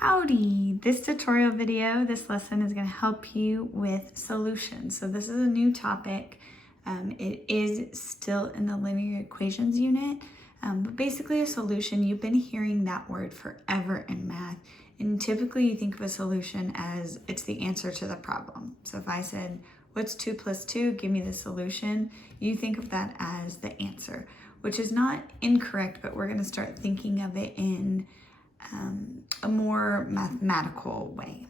Howdy! This tutorial video, this lesson is going to help you with solutions. So this is a new topic. It is still in the linear equations unit, but basically a solution, you've been hearing that word forever in math. And typically you think of a solution as it's the answer to the problem. So if I said, what's 2 plus 2? Give me the solution. You think of that as the answer, which is not incorrect, but we're going to start thinking of it in a more mathematical way.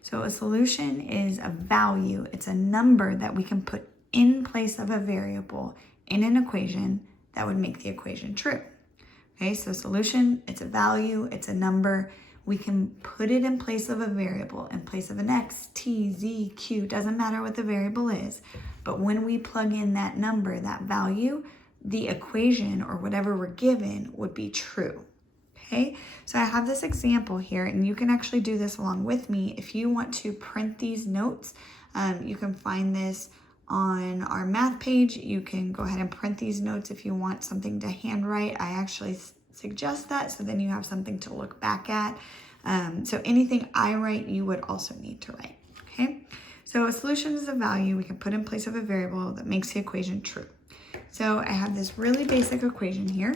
So a solution is a value. It's a number that we can put in place of a variable in an equation that would make the equation true. Okay, so solution, it's a value, it's a number. We can put it in place of a variable, in place of an x, t, z, q, doesn't matter what the variable is. But when we plug in that number, that value, the equation or whatever we're given would be true. Okay, so I have this example here, and you can actually do this along with me. If you want to print these notes, you can find this on our math page. You can go ahead and print these notes if you want something to handwrite. I actually suggest that, so then you have something to look back at. So anything I write, you would also need to write. Okay, so a solution is a value we can put in place of a variable that makes the equation true. So I have this really basic equation here.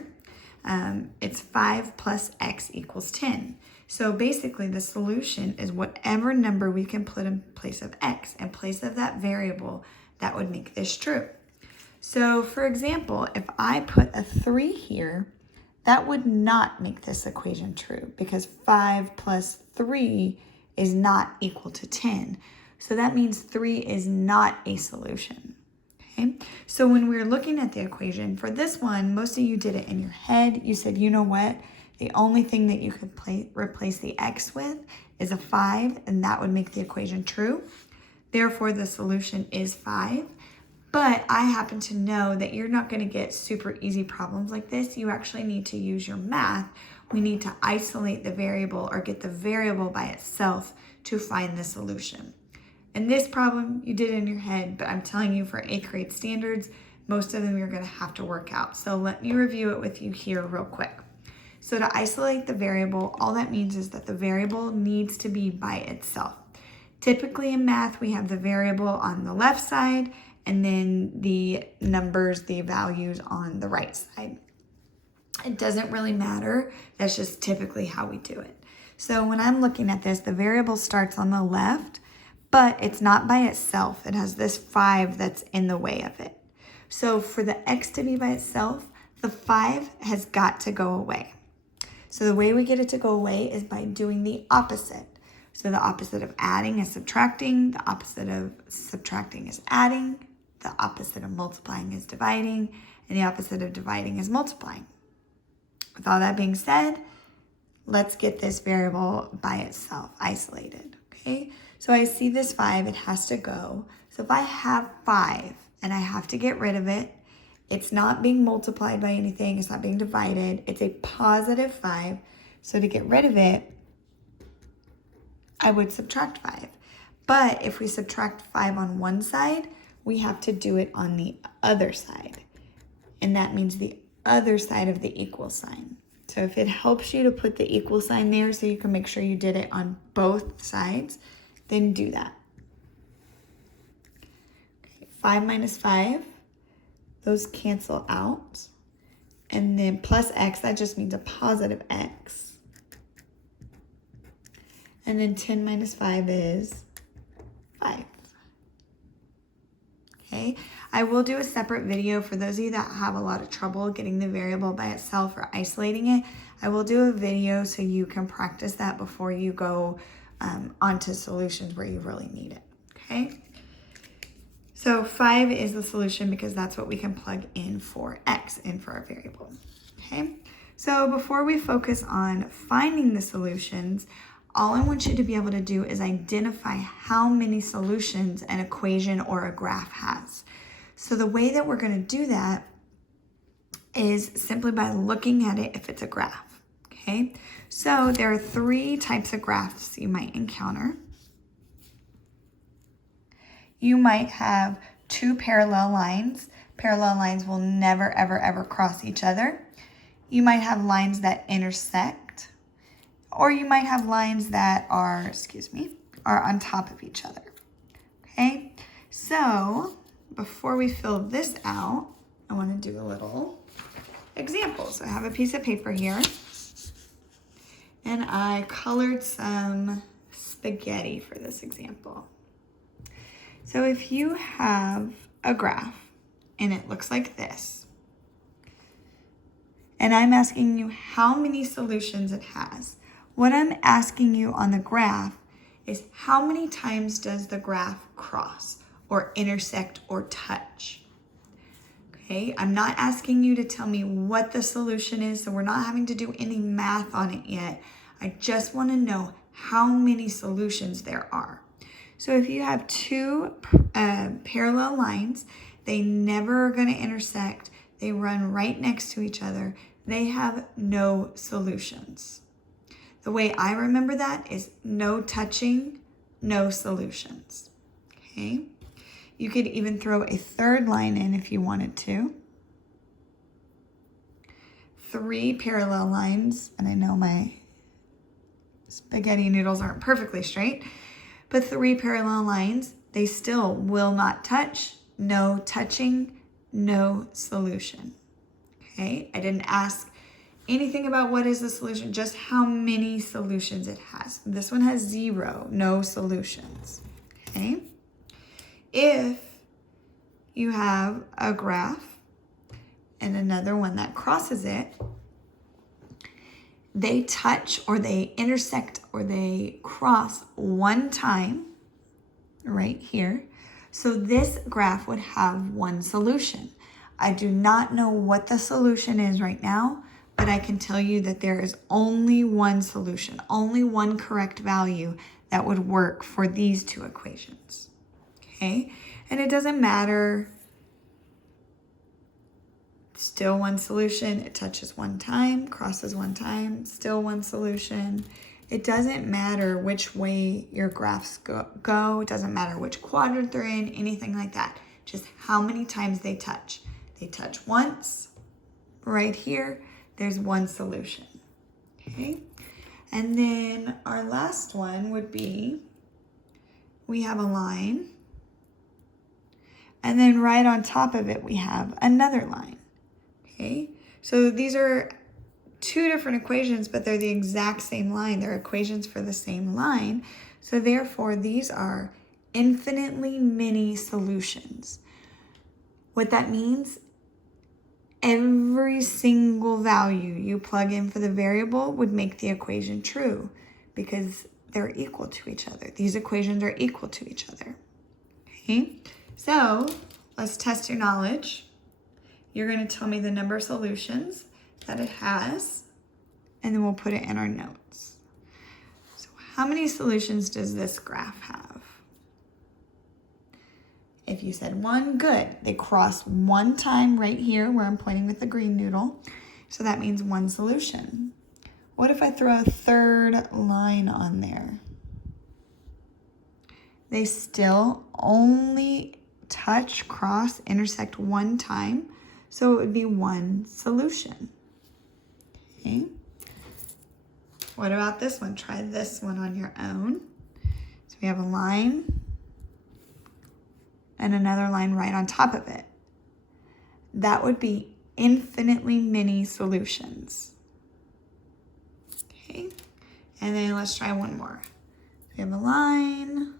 It's 5 plus x equals 10. So basically the solution is whatever number we can put in place of x, in place of that variable that would make this true. So for example, if I put a 3 here, that would not make this equation true because 5 plus 3 is not equal to 10. So that means 3 is not a solution. Okay, so when we're looking at the equation for this one, most of you did it in your head. You said, you know what? The only thing that you could replace the x with is a 5, and that would make the equation true. Therefore, the solution is 5. But I happen to know that you're not going to get super easy problems like this. You actually need to use your math. We need to isolate the variable or get the variable by itself to find the solution. In this problem, you did it in your head, but I'm telling you for 8th grade standards, most of them you're going to have to work out. So let me review it with you here real quick. So to isolate the variable, all that means is that the variable needs to be by itself. Typically in math, we have the variable on the left side and then the numbers, the values on the right side. It doesn't really matter. That's just typically how we do it. So when I'm looking at this, the variable starts on the left, but it's not by itself. It has this 5 that's in the way of it. So for the x to be by itself, the 5 has got to go away. So the way we get it to go away is by doing the opposite. So the opposite of adding is subtracting, the opposite of subtracting is adding, the opposite of multiplying is dividing, and the opposite of dividing is multiplying. With all that being said, let's get this variable by itself isolated, okay? So I see this 5, it has to go. So if I have 5 and I have to get rid of it, it's not being multiplied by anything, it's not being divided, it's a positive 5. So to get rid of it, I would subtract 5. But if we subtract 5 on one side, we have to do it on the other side. And that means the other side of the equal sign. So if it helps you to put the equal sign there so you can make sure you did it on both sides, then do that. Okay, 5 minus 5, those cancel out. And then plus x, that just means a positive x. And then 10 minus 5 is 5. Okay, I will do a separate video for those of you that have a lot of trouble getting the variable by itself or isolating it. I will do a video so you can practice that before you go onto solutions where you really need it, okay? So 5 is the solution because that's what we can plug in for x, in for our variable, okay? So before we focus on finding the solutions, all I want you to be able to do is identify how many solutions an equation or a graph has. So the way that we're going to do that is simply by looking at it if it's a graph, okay? So there are 3 types of graphs you might encounter. You might have 2 parallel lines. Parallel lines will never, ever, ever cross each other. You might have lines that intersect, or you might have lines that are, are on top of each other. Okay, so before we fill this out, I want to do a little example. So I have a piece of paper here, and I colored some spaghetti for this example. So if you have a graph and it looks like this, and I'm asking you how many solutions it has, what I'm asking you on the graph is how many times does the graph cross or intersect or touch? Okay, I'm not asking you to tell me what the solution is, so we're not having to do any math on it yet. I just want to know how many solutions there are. So if you have two parallel lines, they never are going to intersect. They run right next to each other. They have no solutions. The way I remember that is no touching, no solutions. Okay? You could even throw a third line in if you wanted to. 3 parallel lines, and I know my spaghetti noodles aren't perfectly straight, but 3 parallel lines, they still will not touch, no touching, no solution. Okay, I didn't ask anything about what is the solution, just how many solutions it has. This one has 0, no solutions. Okay, if you have a graph and another one that crosses it, they touch or they intersect or they cross one time right here. So this graph would have one solution. I do not know what the solution is right now, but I can tell you that there is only one solution, only one correct value that would work for these two equations. Okay, and it doesn't matter. Still one solution, it touches one time, crosses one time, still one solution. It doesn't matter which way your graphs go. It doesn't matter which quadrant they're in, anything like that. Just how many times they touch. They touch once, right here, there's one solution. Okay, and then our last one would be, we have a line, and then right on top of it, we have another line. Okay, so these are 2 different equations, but they're the exact same line. They're equations for the same line. So therefore, these are infinitely many solutions. What that means, every single value you plug in for the variable would make the equation true because they're equal to each other. These equations are equal to each other. Okay, so let's test your knowledge. You're going to tell me the number of solutions that it has, and then we'll put it in our notes. So how many solutions does this graph have? If you said 1, good. They cross one time right here where I'm pointing with the green noodle. So that means 1 solution. What if I throw a third line on there? They still only touch, cross, intersect one time. So it would be 1 solution. Okay. What about this one? Try this one on your own. So we have a line and another line right on top of it. That would be infinitely many solutions. Okay. And then let's try one more. We have a line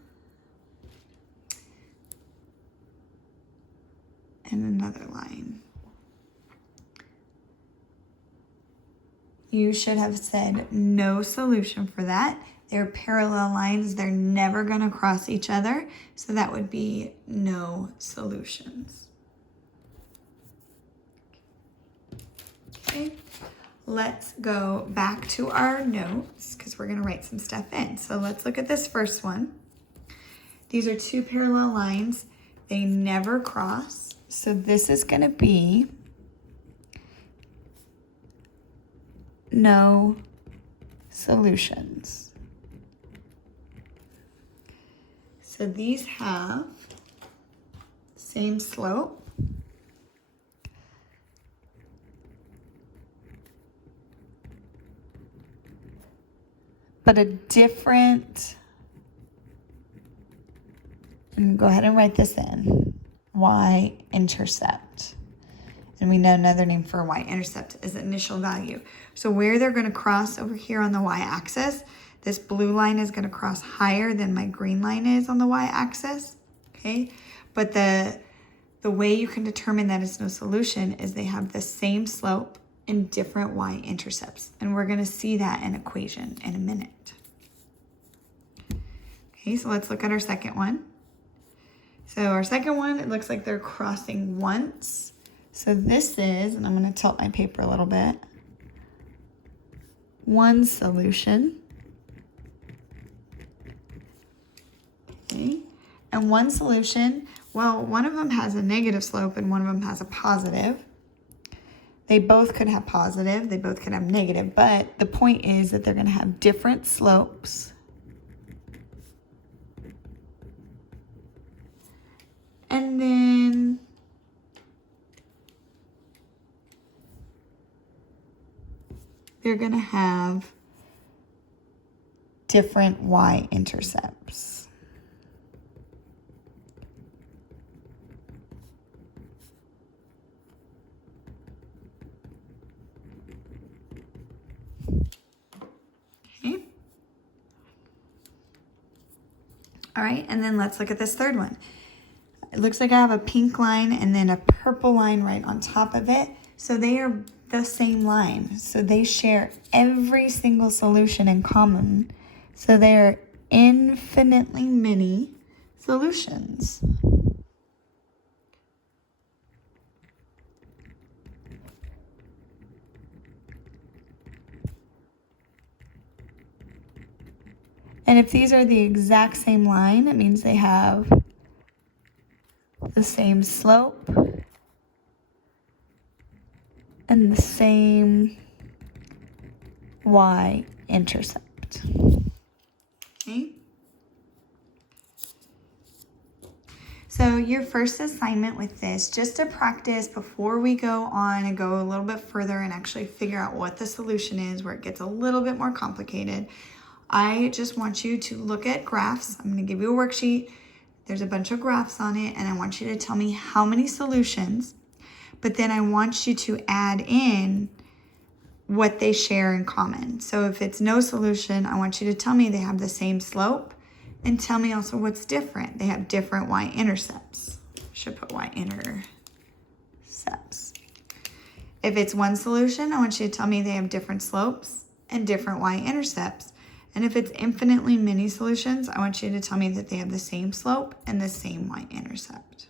and another line. You should have said no solution for that. They're parallel lines. They're never going to cross each other. So that would be no solutions. Okay, let's go back to our notes because we're going to write some stuff in. So let's look at this first one. These are 2 parallel lines. They never cross. So this is going to be no solutions. So these have same slope. but a different, and go ahead and write this in, y-intercept. And we know another name for y-intercept is initial value. So where they're going to cross over here on the y-axis, this blue line is going to cross higher than my green line is on the y-axis, okay? But the way you can determine that it's no solution is they have the same slope and different y-intercepts. And we're going to see that in equation in a minute. Okay, so let's look at our second one. So our second one, it looks like they're crossing once. So this is, and I'm going to tilt my paper a little bit, one solution. Okay. And one solution, well, one of them has a negative slope and one of them has a positive. They both could have positive, they both could have negative, but the point is that they're going to have different slopes. And then they're going to have different y-intercepts. Okay. All right, and then let's look at this third one. It looks like I have a pink line and then a purple line right on top of it. So they are the same line. So they share every single solution in common. So they are infinitely many solutions. And if these are the exact same line, it means they have the same slope and the same y-intercept. Okay. So your first assignment with this, just to practice before we go on and go a little bit further and actually figure out what the solution is, where it gets a little bit more complicated, I just want you to look at graphs. I'm going to give you a worksheet. There's a bunch of graphs on it, and I want you to tell me how many solutions, but then I want you to add in what they share in common. So if it's no solution, I want you to tell me they have the same slope, and tell me also what's different. They have different y-intercepts. Should put y-intercepts. If it's one solution, I want you to tell me they have different slopes and different y-intercepts. And if it's infinitely many solutions, I want you to tell me that they have the same slope and the same y-intercept.